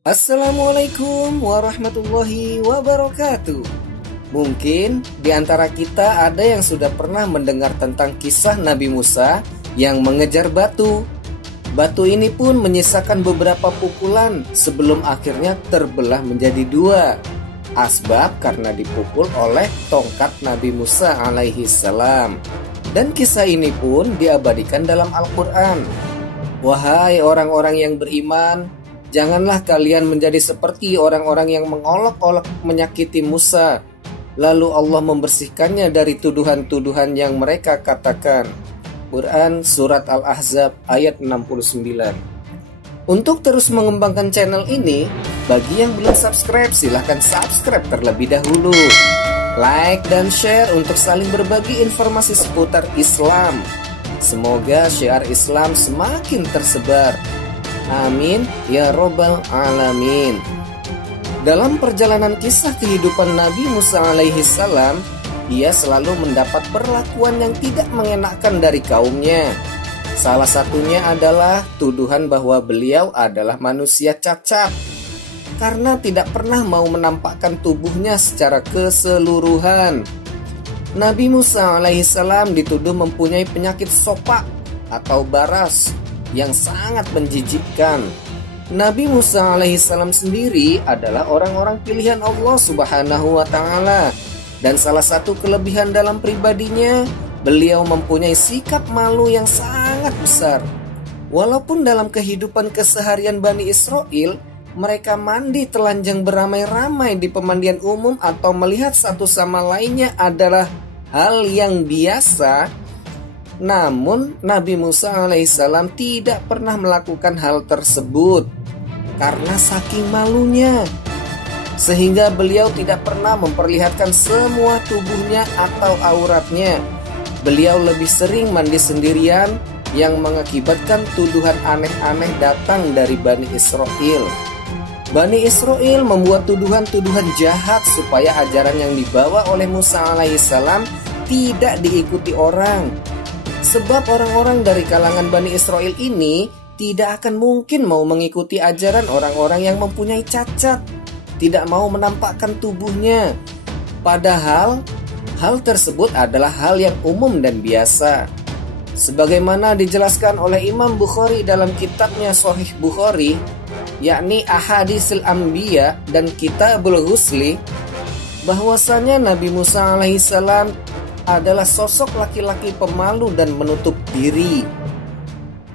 Assalamualaikum warahmatullahi wabarakatuh. Mungkin di antara kita ada yang sudah pernah mendengar tentang kisah Nabi Musa yang mengejar batu. Batu ini pun menyisakan beberapa pukulan sebelum akhirnya terbelah menjadi dua. Asbab karena dipukul oleh tongkat Nabi Musa alaihi salam. Dan kisah ini pun diabadikan dalam Al-Quran. Wahai orang-orang yang beriman, janganlah kalian menjadi seperti orang-orang yang mengolok-olok menyakiti Musa, lalu Allah membersihkannya dari tuduhan-tuduhan yang mereka katakan. Quran Surat Al-Ahzab ayat 69. Untuk terus mengembangkan channel ini, bagi yang belum subscribe silahkan subscribe terlebih dahulu. Like dan share untuk saling berbagi informasi seputar Islam. Semoga syiar Islam semakin tersebar. Amin ya robbal alamin. Dalam perjalanan kisah kehidupan Nabi Musa alaihi salam, ia selalu mendapat perlakuan yang tidak mengenakan dari kaumnya. Salah satunya adalah tuduhan bahwa beliau adalah manusia cacat karena tidak pernah mau menampakkan tubuhnya secara keseluruhan. Nabi Musa alaihi salam dituduh mempunyai penyakit sopak atau baras yang sangat menjijikkan. Nabi Musa alaihi salam sendiri adalah orang-orang pilihan Allah subhanahu wa ta'ala. Dan salah satu kelebihan dalam pribadinya, beliau mempunyai sikap malu yang sangat besar. Walaupun dalam kehidupan keseharian Bani Israel, mereka mandi telanjang beramai-ramai di pemandian umum atau melihat satu sama lainnya adalah hal yang biasa. Namun Nabi Musa alaihissalam tidak pernah melakukan hal tersebut karena saking malunya, sehingga beliau tidak pernah memperlihatkan semua tubuhnya atau auratnya. Beliau lebih sering mandi sendirian yang mengakibatkan tuduhan aneh-aneh datang dari Bani Israel. Bani Israel membuat tuduhan-tuduhan jahat supaya ajaran yang dibawa oleh Musa alaihissalam tidak diikuti orang. Sebab orang-orang dari kalangan Bani Israel ini tidak akan mungkin mau mengikuti ajaran orang-orang yang mempunyai cacat, tidak mau menampakkan tubuhnya. Padahal hal tersebut adalah hal yang umum dan biasa. Sebagaimana dijelaskan oleh Imam Bukhari dalam kitabnya Sahih Bukhari, yakni Ahadisul Anbiya dan Kitabul Ghusli, bahwasanya Nabi Musa alaihissalam adalah sosok laki-laki pemalu dan menutup diri.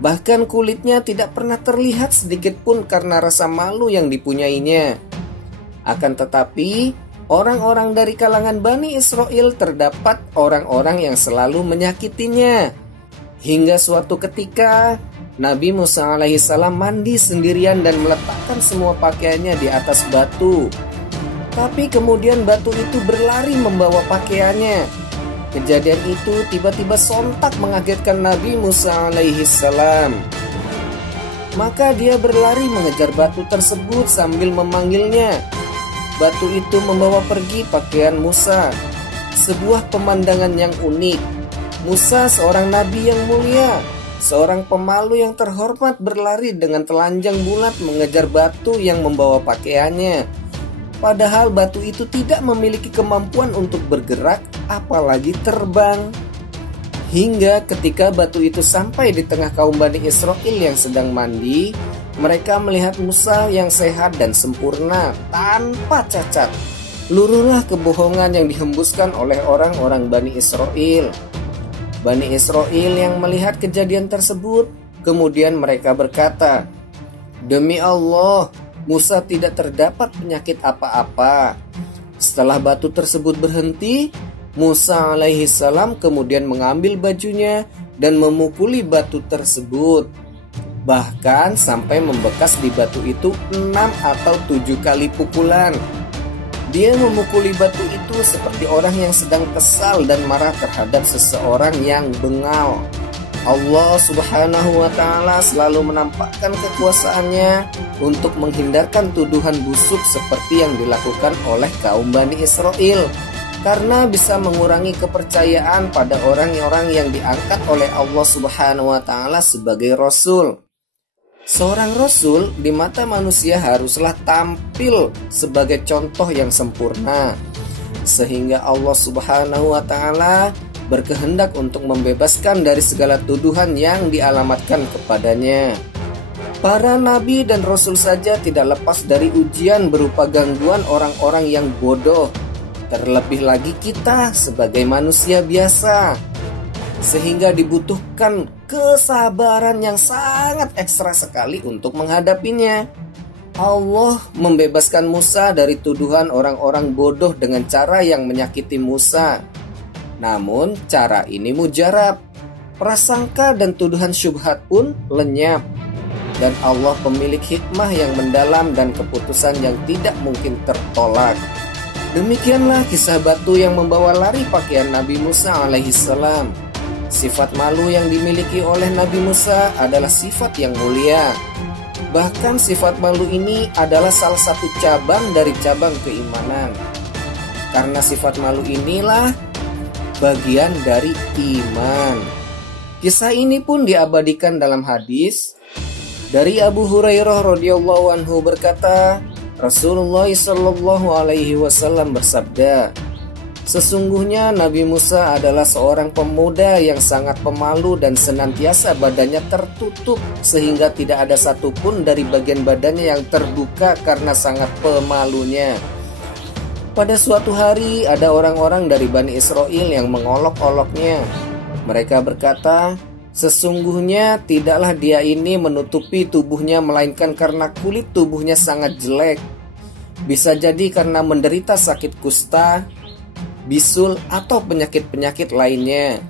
Bahkan kulitnya tidak pernah terlihat sedikit pun karena rasa malu yang dipunyainya. Akan tetapi, orang-orang dari kalangan Bani Israel terdapat orang-orang yang selalu menyakitinya. Hingga suatu ketika, Nabi Musa alaihissalam mandi sendirian dan meletakkan semua pakaiannya di atas batu. Tapi kemudian batu itu berlari membawa pakaiannya. Kejadian itu tiba-tiba sontak mengagetkan Nabi Musa alaihissalam. Maka dia berlari mengejar batu tersebut sambil memanggilnya. Batu itu membawa pergi pakaian Musa. Sebuah pemandangan yang unik. Musa seorang nabi yang mulia, seorang pemalu yang terhormat berlari dengan telanjang bulat mengejar batu yang membawa pakaiannya. Padahal batu itu tidak memiliki kemampuan untuk bergerak, apalagi terbang. Hingga ketika batu itu sampai di tengah kaum Bani Israel yang sedang mandi, mereka melihat Musa yang sehat dan sempurna, tanpa cacat. Luruhlah kebohongan yang dihembuskan oleh orang-orang Bani Israel. Bani Israel yang melihat kejadian tersebut, kemudian mereka berkata, "Demi Allah, Musa tidak terdapat penyakit apa-apa." Setelah batu tersebut berhenti, Musa alaihissalam kemudian mengambil bajunya dan memukuli batu tersebut. Bahkan sampai membekas di batu itu 6 atau 7 kali pukulan. Dia memukuli batu itu seperti orang yang sedang kesal dan marah terhadap seseorang yang bengal. Allah subhanahu wa ta'ala selalu menampakkan kekuasaannya untuk menghindarkan tuduhan busuk seperti yang dilakukan oleh kaum Bani Israel, karena bisa mengurangi kepercayaan pada orang-orang yang diangkat oleh Allah subhanahu wa ta'ala sebagai Rasul. Seorang rasul di mata manusia haruslah tampil sebagai contoh yang sempurna, sehingga Allah Subhanahu wa Ta'ala berkehendak untuk membebaskan dari segala tuduhan yang dialamatkan kepadanya. Para nabi dan rasul saja tidak lepas dari ujian berupa gangguan orang-orang yang bodoh, terlebih lagi kita sebagai manusia biasa, sehingga dibutuhkan kesabaran yang sangat ekstra sekali untuk menghadapinya. Allah membebaskan Musa dari tuduhan orang-orang bodoh dengan cara yang menyakiti Musa. Namun cara ini mujarab, prasangka dan tuduhan syubhat pun lenyap. Dan Allah pemilik hikmah yang mendalam dan keputusan yang tidak mungkin tertolak. Demikianlah kisah batu yang membawa lari pakaian Nabi Musa alaihissalam. Sifat malu yang dimiliki oleh Nabi Musa adalah sifat yang mulia. Bahkan sifat malu ini adalah salah satu cabang dari cabang keimanan. Karena sifat malu inilah bagian dari iman. Kisah ini pun diabadikan dalam hadis dari Abu Hurairah radhiyallahu anhu berkata, Rasulullah sallallahu alaihi wasallam bersabda, sesungguhnya Nabi Musa adalah seorang pemuda yang sangat pemalu dan senantiasa badannya tertutup sehingga tidak ada satupun dari bagian badannya yang terbuka karena sangat pemalunya. Pada suatu hari ada orang-orang dari Bani Israel yang mengolok-oloknya. Mereka berkata, sesungguhnya tidaklah dia ini menutupi tubuhnya melainkan karena kulit tubuhnya sangat jelek. Bisa jadi karena menderita sakit kusta, bisul atau penyakit-penyakit lainnya.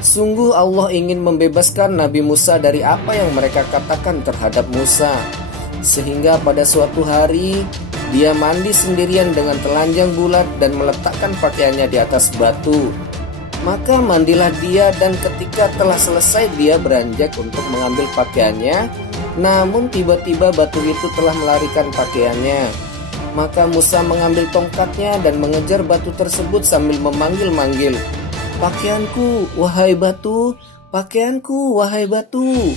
Sungguh Allah ingin membebaskan Nabi Musa dari apa yang mereka katakan terhadap Musa. Sehingga pada suatu hari dia mandi sendirian dengan telanjang bulat dan meletakkan pakaiannya di atas batu. Maka mandilah dia dan ketika telah selesai dia beranjak untuk mengambil pakaiannya. Namun tiba-tiba batu itu telah melarikan pakaiannya. Maka Musa mengambil tongkatnya dan mengejar batu tersebut sambil memanggil-manggil, pakaianku, wahai batu, pakaianku, wahai batu.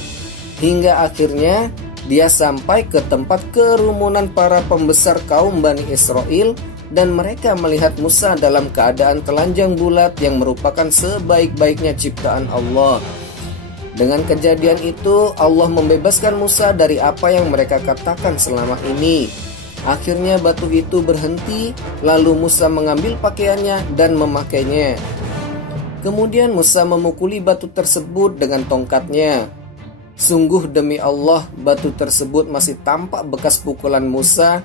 Hingga akhirnya dia sampai ke tempat kerumunan para pembesar kaum Bani Israel. Dan mereka melihat Musa dalam keadaan telanjang bulat yang merupakan sebaik-baiknya ciptaan Allah. Dengan kejadian itu Allah membebaskan Musa dari apa yang mereka katakan selama ini. Akhirnya batu itu berhenti, lalu Musa mengambil pakaiannya dan memakainya. Kemudian Musa memukuli batu tersebut dengan tongkatnya. Sungguh demi Allah, batu tersebut masih tampak bekas pukulan Musa,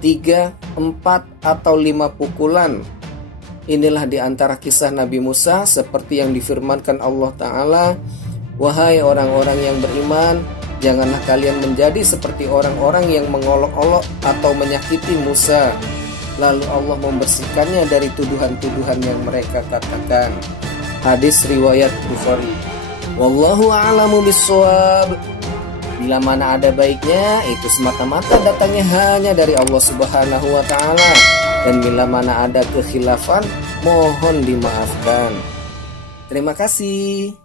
3, 4, atau 5 pukulan. Inilah di antara kisah Nabi Musa seperti yang difirmankan Allah Ta'ala, wahai orang-orang yang beriman, janganlah kalian menjadi seperti orang-orang yang mengolok-olok atau menyakiti Musa. Lalu Allah membersihkannya dari tuduhan-tuduhan yang mereka katakan. Hadis riwayat Bukhari. Wallahu a'lamu bissawab. Bila mana ada baiknya, itu semata-mata datangnya hanya dari Allah Subhanahu wa Ta'ala. Dan bila mana ada kekhilafan, mohon dimaafkan. Terima kasih.